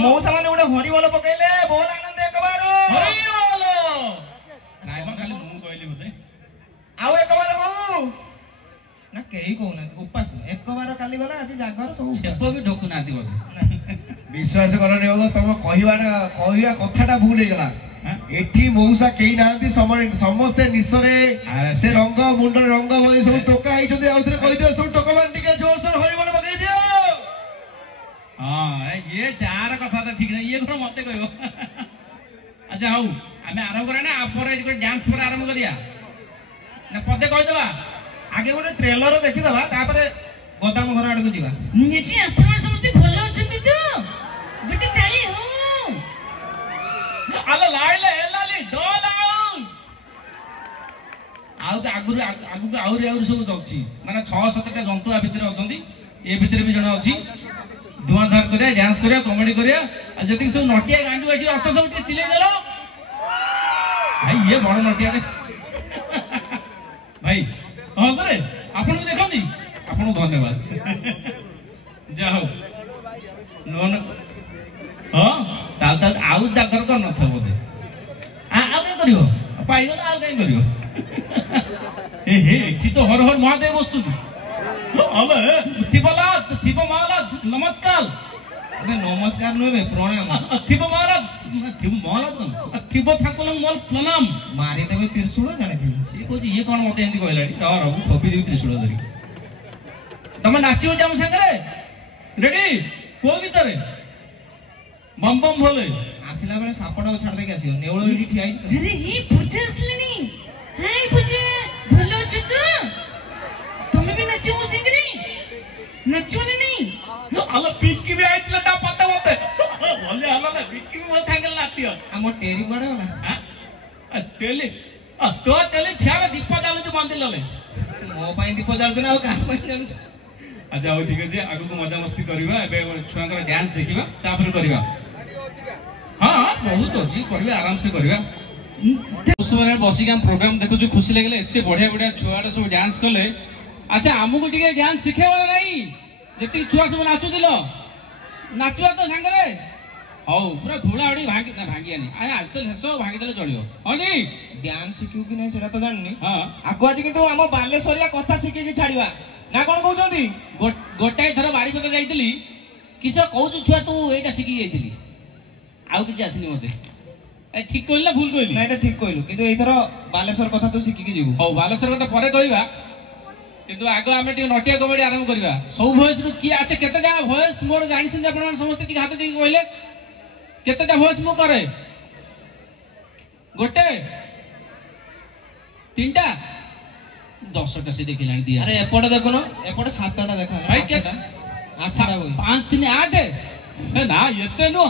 मौसा माने गोटे हरिबोल पकेले बोल आनंद एक बार हरिबोल नाइ म खाली मु कहली बोधे आउ एक बार हो ना केही कहूना उपास एक बार काली गला आज जागर सब सेप भी ढोकु नाती बोधे विश्वास करनी हो तुम कहवा कथाटा भूल हो गला एठी मौसा कई ना समस्ते निशरे से रंग मुंड रंग बोली सब टोका होती आउथरे कहि दियो सब टोका मान टिके जोर जोर हरिबोल पकई दियो हां ये चार कथा तो ठीक नहीं ये घर मते कहयो अच्छा हौ आमे आरंभ करा ना आपरे जे डांस पर आरंभ करिया ना पदे कहि देबा आगे गोटे ट्रेलर देखि दबा तापरे गोदाम घर आड़ को जीवा नेची आपण समस्त भलो अछंती तो बेटी ताली हो आलो लाइले एलाली दोलाउ आउ आगु आउरी आउरी सब चलछि माने 6-7 टा जंतु आ भितर अछंती ए भितर भी जण अछि धुआं धार करिया डांस करिया कॉमेडी करिया आ जति सब नटिया गांडू एठी अछ सब टे चिले देलो भाई ये बड़ नटिया रे भाई हां करे आपण को देखंदी आपण को धन्यवाद जाओ नोन हां ताल ताल आउ जागर कर न था बोधे आ के करियो पाई गला आ काई करियो हे की तो हर हर महादेव वस्तु अबे थिबला थिब महाराज नमस्कार अबे नमस्कार नुबे प्रणाम थिब महाराज थिब महाराज थिब ठाकुर मोर प्रणाम मारी देबे त्रिशूल जाने थी सी कोजी ये कोन मते एंती कहलाडी डर हम थपी देबी त्रिशूल धरी तमे नाचियो जाम संगरे रेडी को भीतरे बम बम भोले आसिला बेले सापड़ा छाड़ देके आसियो नेवळो एठी ठिया आइछ अरे ही पूजा असलनी हाय पूजा भलो छ तो तुमे भी नाचो सिंगरी नाचो नहीं अल पिंकी भी आइतला ता पत्ता मते बोले हला ना पिंकी भी बोल थांगल नातियो हम टेरी बडे होला हां तेले तो तेले छारा दीप दाले तो बांधि लले मो पाई दीप जालतो ना का पाई जालु अच्छा हो ठीक अछि आगु को मजा मस्ती करिबा एबे छुआंकर डांस देखिबा तापर करिबा हां बहुत अछि करिबा आराम से करिबा उस समय बसी हम प्रोग्राम देखु जो खुशी लागले एते बढ़िया बढ़िया छुआडा सब डांस कले अच्छा हमु को टिके डांस सिखेवाला नहीं जति छुआ सब नाचु दिलो नाचवा तो संगरे हौ पूरा धुळा उडी भांगी ना भांगियानी आ आज तो हेसो भांगी देले चलियो हनी डांस सिखिउ कि नै सेटा तो जाननी हां आको आज किंतु हम बालेश्वरिया कथा सिखि कि छाड़ीवा ना कोन कहउछंती गोटाई थर बारी पटे जाईतली किस कहू छुआ तू एटा सिखि जाईतली आउ किछ आसनी मते ए ठीक कहला भूल कहली ना एटा ठीक कहलु किंतु एथर बालेश्वर कथा तो सिखि कि जीवु हौ बालेश्वर कथा परे कहबा किंतु आगो आमे टी नटिया कॉमेडी आरंभ करबा सब वॉइस रु की आछे केते जा वॉइस मोर जानि छिन आपण समस्त की हाथ टी कहले केते जा वॉइस मु करे गोटे तीनटा 10टा से देखिलानी दिया अरे एपटे देखो न एपटे 7टा देखा भाई केटा 8टा बोल 5 3 8 ना एते नो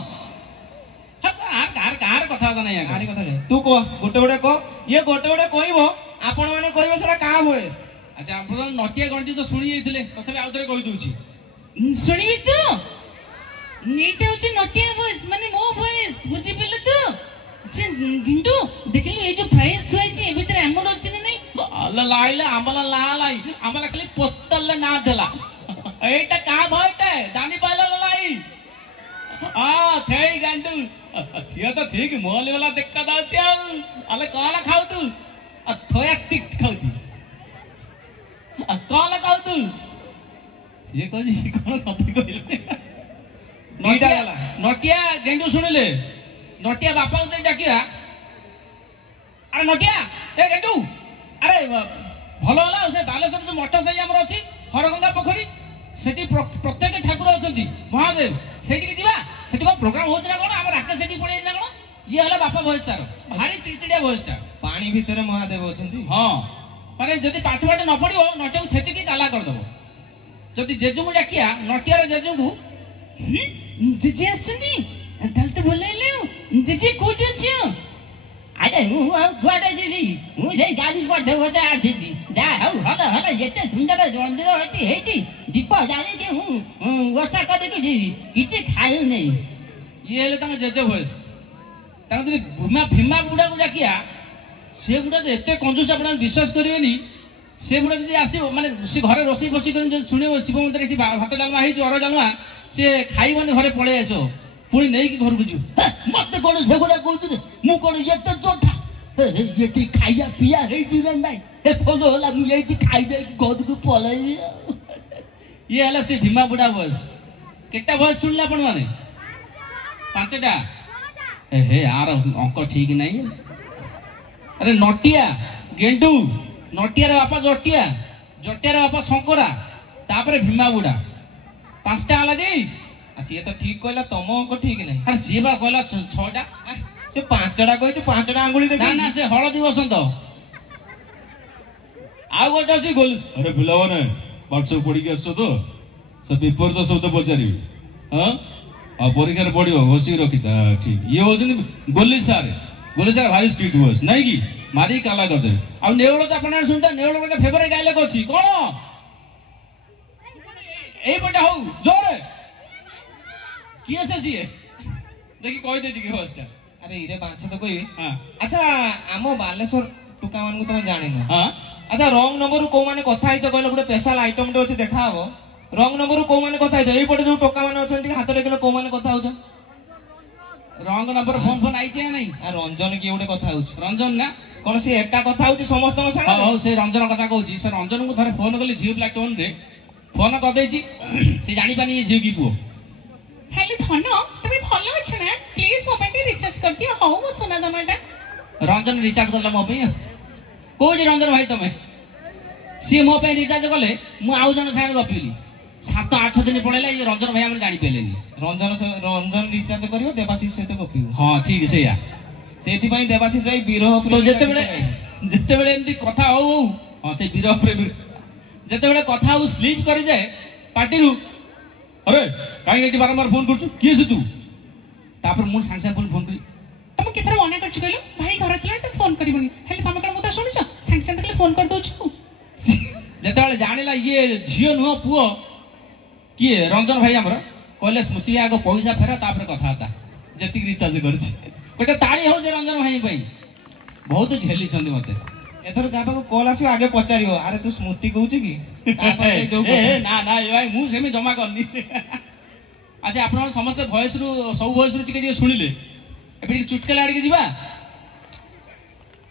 हसार कार कथा नहीं है कारी कथा तू को गोटे गोटे को ये गोटे गोटे कहइबो आपण माने कहइबो सेटा का वॉइस अच्छा आपण नटिया गणती तो सुनी जाइथिले तथापि आउतरे कहि दउची सुनिबि तो नीटे होची नटिया वॉइस माने मो वॉइस बुझि पेले तो अच्छा गिंटू देखिलु ए जो प्राइस थुआइची ए भीतर हमर अछि नै अल्ला लाइला आमला लाई आमला खाली पोत्तल ना देला एटा का भयटे दानी पाला लाई आ थेई गांडू थिया तो ठीक मोल वाला देखका दात्या अले काला खाउ तू थोया टिक खाउती काला खाउ तू ये कोजी कोन कथि कहिले नटिया गला नटिया गेंडू सुनिले नटिया बापा उते डाकिया अरे नटिया ए गेंडू अरे भलो होला से बालेश्वर जो मठ साई हमर अछि हरगंगा पोखरी सेठी प्रत्येक ठाकुर अछंती महादेव सेठी की जीवा सेठी को प्रोग्राम होत ना कोन हमर राकेश सेठी पड़े ना कोन ये हला बापा भोज तार भारी चिड़चिड़िया भोज ता पानी भीतर महादेव अछंती हां माने जदी पाठ पाठ न पड़ियो नटिया छेची की काला कर दबो जदी जेजु को डाकिया नटिया रे जेजु को जेजे असनी ताल तो बोलले जेजे कोठी अछि अरे गुआडे जीवी मुझे गाड़ी पर देवता आछी जा हौ हला हला एते सुंदर जंदर होती हेती दीप जाने के हूं वसा कर के जीवी किछि खाइ नै ये ले तंग जेजे भोज तंग जदी भूमा भीमा बुडा को डाकिया से बुडा एते कंजूस आपण विश्वास करिवेनी से बुडा जदी आसीबो माने से घरे रोसी बसी कर सुनिबो शिव मंदिर एठी भात डालमा हेई अर डालमा से खाई माने घरे पळे आसो ପୁଣି ନେଇକି ଘରକୁ ଯିବୁ। ମତେ କଣ ସେଗୁଡା କହୁଛୁ? ମୁଁ କଣ ଏତେ ଯୋଦ୍ଧା? ଏଠି ଖାଇବା ପିଇବା ହେଇଛି ନା ନାଇଁ? ଏ ଫୋନ ହେଲା ମୁଁ ଏଇଠି ଖାଇଦେଇକି ଘରକୁ ପଳେଇବି। ଇଏ ହେଲା ସେ ଭୀମା ବୁଢା ବୟସ। କେତେ ବୟସ ଶୁଣିଲେ ଆପଣ ମାନେ? 5ଟା। ହେ ଆର ଅଙ୍କ ଠିକ ନାହିଁ। ଆରେ ନଟିଆ ଗେଣ୍ଡୁ, ନଟିଆର ବାପା ଜଟିଆ, ଜଟିଆର ବାପା ଶଙ୍କରା, ତାପରେ ଭୀମା ବୁଢା। 5ଟା ହେଲା କି? ସିଏ ତ ଠିକ କହିଲା, ତମ ଅଙ୍କ ଠିକ ନାହିଁ। ଆରେ ସିଏ ବା କହିଲା 6ଟା। ସେ 5ଟା କହିଛି, 5ଟା ଆଙ୍ଗୁଳି ଦେଖ। ନା ସେ ହଳଦୀ ବସନ୍ତ। ଆଉ ଗୋଟେ ଅଛି ଗୋଲ। ଆରେ ପିଲାମାନେ ପାଠ ସବୁ ପଢିକି ଆସିଛ ତ? ସେ ପେପର ତ ସବୁ ତ ପଚାରିବି। ହଁ ଆଉ ପରୀକ୍ଷାରେ ପଢିବ, ବସିକି ରଖିଥା। ଠିକ। ଇଏ ହଉଛନ୍ତି ଗୋଲି ସାର୍। ଗୋଲି ସାର୍ ଭାରି ଷ୍ଟ୍ରିକ୍ଟ ବସ୍ ନାଇଁ କି? ମାରିକି କାଲା କରିଦେବେ। ଆଉ ନେଉଳ ତ ଆପଣ ଶୁଣିଥା, ନେଉଳ ଗୋଟେ ଫେଭରାଇଟ ଡାଇଲଗ ଅଛି। କଣ? ଏଇପଟେ ହଉ ଜୋରେ। କିଏ ସେ ସିଏ? ଦେଖି କହିଦେ ଟିକେ ବସଟା। ଆରେ ଇରେ ବାଞ୍ଚ ତ କହିବି। ହଁ। ଆଚ୍ଛା ଆମ ବାଲେଶ୍ୱର ଟୁକା ମାନଙ୍କୁ ତମେ ଜାଣିନ? ହଁ। ଆଚ୍ଛା ରଙ୍ଗ ନମ୍ବରରୁ କୋଉମାନେ କଥା ହେଇଛ କହିଲ? ଗୋଟେ ସ୍ପେଶାଲ ଆଇଟମ ଟେ ଅଛି, ଦେଖାହବ। ରଙ୍ଗ ନମ୍ବରରୁ କୋଉମାନେ କଥା ହେଇଛ? ଏଇପଟେ ଯୋଉ ଟୋକା ମାନେ ଅଛନ୍ତି ଟିକେ ହାତ ଦେଖିଲେ କୋଉମାନେ କଥା ହଉଛ? ରଙ୍ଗ ନମ୍ବର ଫୋନ ଫୋନ ଆଇଛି ନା ନାଇଁ? ରଞ୍ଜନ କିଏ ଗୋଟେ କଥା ହଉଛି। ରଞ୍ଜନ ନା? କଣ ସେ ଏକା କଥା ହଉଛି ସମସ୍ତଙ୍କ ସାଙ୍ଗରେ? ହଉ ସେ ରଞ୍ଜନ କଥା କହୁଛି। ସେ ରଞ୍ଜନକୁ ଥରେ ଫୋନ କଲି ଝିଅ ପିଲା ଟୋନରେ ଫୋନ କରିଦେଇଛି। ସେ ଜାଣିପାନି ଝିଅ କି ପୁଅ। ହେଲେ ଧନ ତମେ ଭଲ ଅଛ ନା? ପ୍ଲିଜ ମୋ ପାଇଁ ଟିକେ ରିଚାର୍ଜ କରିଦିଅ। ହଉ ମୋ ସୁନା ଦାମାଟା। ରଞ୍ଜନ ରିଚାର୍ଜ କରିଦେଲା ମୋ ପାଇଁ। କହୁଛି ରଞ୍ଜନ ଭାଇ ତମେ? ସିଏ ମୋ ପାଇଁ ରିଚାର୍ଜ କଲେ, ମୁଁ ଆଉ ଜଣ ସାଙ୍ଗରେ ଗପିଲି। 7-8 ଦିନ ପଳେଇଲା, ଇଏ ରଞ୍ଜନ ଭାଇ ଆମର ଜାଣିପାରିଲେନି। ରଞ୍ଜନ ରିଚାର୍ଜ କରିବ, ଦେବାଶିଷ ସହିତ ଗପିବ। ହଁ ଠିକ ସେଇଆ। ସେଇଥିପାଇଁ ଦେବାଶିଷ ଭାଇ ବିରହ ତ ଯେତେବେଳେ ଏମିତି କଥା ହଉ ହଉ, ହଁ ସେ ବିରହ ପ୍ରେମୀ, ଯେତେବେଳେ କଥା ହଉ ସ୍ଲିପ କରିଯାଏ ପାଟିରୁ, ଆରେ କାହିଁକି ଏଠି ବାରମ୍ବାର ଫୋନ କରୁଛୁ? କିଏ ସେ ତୁ? ତାପରେ ମୁଁ ସାଙ୍ଗେ ସାଙ୍ଗେ ଫୋନ କରି, ତମେ କେତେଥର ମନା କରିଛୁ କହିଲ? ଭାଇ ଘରେ ଥିଲା ତ ଫୋନ କରିବନି। ହେଲେ ତମେ କଣ ମତେ ଶୁଣିଛ? ସାଙ୍ଗେ ସାଙ୍ଗେ ଦେଖିଲେ ଫୋନ କରିଦଉଛୁ। ଯେତେବେଳେ ଜାଣିଲା ଇଏ ଝିଅ ନୁହଁ ପୁଅ, କିଏ ରଞ୍ଜନ ଭାଇ ଆମର, କହିଲେ ସ୍ମୃତି ଆଗ ପଇସା ଫେର, ତାପରେ କଥାବାର୍ତ୍ତା। ଯେତିକି ରିଚାର୍ଜ କରିଛି। ଗୋଟେ ତାଳି ହଉଛି ରଞ୍ଜନ ଭାଇ ପାଇଁ। ବହୁତ ଝେଲିଛନ୍ତି ମତେ। ଏଥର ଯାହା ପାଖକୁ କଲ୍ ଆସିବ ଆଗେ ପଚାରିବ, ଆରେ ତୁ ସ୍ମୃତି କହୁଛୁ କି? ନା ନା ଏ ଭାଇ ମୁଁ ସେମିତି ଜମା କରିନି। ଆଚ୍ଛା ଆପଣ ସମସ୍ତେ ଭଏସରୁ, ସବୁ ଭଏସରୁ ଟିକେ ଟିକେ ଶୁଣିଲେ, ଏବେ ଟିକେ ଚୁଟକେଲା ଆଡିକି ଯିବା।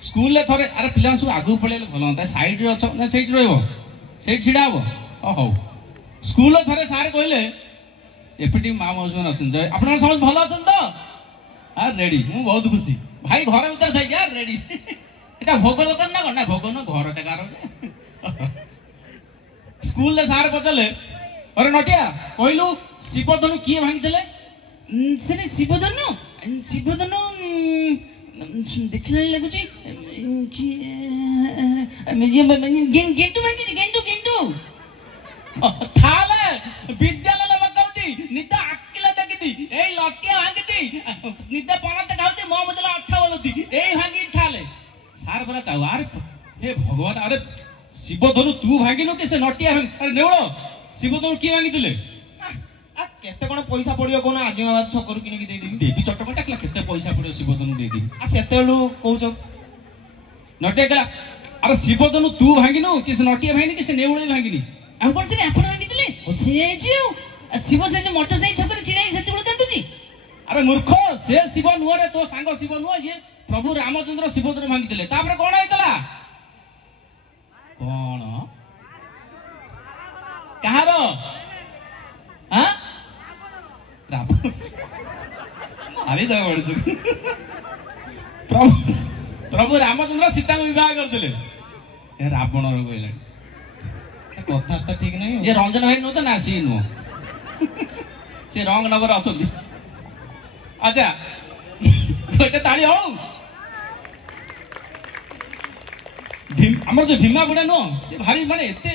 ସ୍କୁଲରେ ଥରେ, ଆରେ ପିଲାମାନେ ସବୁ ଆଗକୁ ପଳେଇଲେ ଭଲ ହୁଅନ୍ତା। ସାଇଡରେ ଅଛ ନା ସେଇଠି ରହିବ? ସେଇଠି ଛିଡା ହବ? ହଉ। ସ୍କୁଲରେ ଥରେ ସାର୍ କହିଲେ, ଏପଟେ ମା ମଉସମାନେ ଅଛନ୍ତି, ଆପଣମାନେ ସମସ୍ତେ ଭଲ ଅଛନ୍ତି ତ? ରେଡି। ମୁଁ ବହୁତ ଖୁସି ଭାଇ, ଘର ଭିତରେ ଥାଇକି ରେଡି। এটা ভোগ দোকান না না ভোগ না ঘরটা কারণ। স্কুলে সার পচালে, আরে নটিয়া কইলু শিবধনু কিଏ ଭାଙ୍ଗିଥିଲେ? ସେରେ ଶିବଧନୁ, ଶିବଧନୁ ଦେଖିଲା ଲାଗୁଛି ଗେଣ୍ଡୁ ଭାଙ୍ଗିଛି। ଗେଣ୍ଡୁ ତାହେଲେ ବିଦ୍ୟାଳୟ ବଦଳତି ନିଦ ଆକିଲା ଦେଖିତି ଏଇ ଲଟିଆ ଭାଙ୍ଗିତି, ନିଦ ପଣତେ ଖାଉତି ମୋ ମଦଲ ଅଠା ବୋଲତି ଏଇ ଭାଙ୍ଗି ଥାଲେ ସାର ପରା ଚାଉ। ଆରେ ହେ ଭଗବାନ, ଆରେ ଶିବଧନୁ ତୁ ଭାଙ୍ଗିନୁ କି ସେ ନଟିଆ ଭାଙ୍ଗି? ଆରେ ନେଉଳ ଶିବଧନୁ କିଏ ଭାଙ୍ଗିଥିଲେ? କେତେ କଣ ପଇସା ପଡିବ କହୁନ? ଆଜିମାବାଦ ଛକରୁ କିଣିକି ଦେଇଦେବି। ଦେବୀ ଚଟକଟା ଡାକିଲା, କେତେ ପଇସା ପଡିବ ଶିବଧନୁ ଦେଇଦେବି। ସେତେବେଳୁ କହୁଛ ନଟିଆ କହିଲା, ଆରେ ଶିବଧନୁ ତୁ ଭାଙ୍ଗିନୁ କି ସେ ନଟିଆ ଭାଙ୍ଗିନି କି ସେ ନେଉଳ ଭାଙ୍ଗିନି? ଆଉ କଣ ସେ ଆପଣ ଭାଙ୍ଗିଥିଲେ? ସେ ହେଇଛି ଆଉ ଶିବ ସେ ଯୋଉ ମଟର ସାଇକେଲ ଛକରେ ଛିଡା ହେଇଛି ସେତେବେଳେ କାନ୍ଦୁଛି। ଆରେ ମୂର୍ଖ, ସେ ଶିବ ନୁହଁ ରେ, ତୋ ସାଙ୍ଗ ଶିବ ନୁହଁ। ଇଏ ପ୍ରଭୁ ରାମଚନ୍ଦ୍ର ଶିବଧନୁ ଭାଙ୍ଗିଥିଲେ। ତାପରେ କଣ ହେଇଥିଲା? କଣ କାହାର? ପ୍ରଭୁ ରାମଚନ୍ଦ୍ର ସୀତାଙ୍କୁ ବିବାହ କରିଥିଲେ। ରାବଣର କହିଲାଣି କଥାବାର୍ତ୍ତା ଠିକ ନାହିଁ। ଇଏ ରଞ୍ଜନ ଭାଇ ନୁହଁ ତ? ନା ସିଏ ନୁହଁ, ସେ ରଙ୍ଗ ନମ୍ବର ଅଛନ୍ତି। ଆଚ୍ଛା ଗୋଟେ ତାଳି ହଉ। ଆମର ଯୋଉ ଭୀମା ବୁଢା ନୁହଁ, ସେ ଭାରି ମାନେ ଏତେ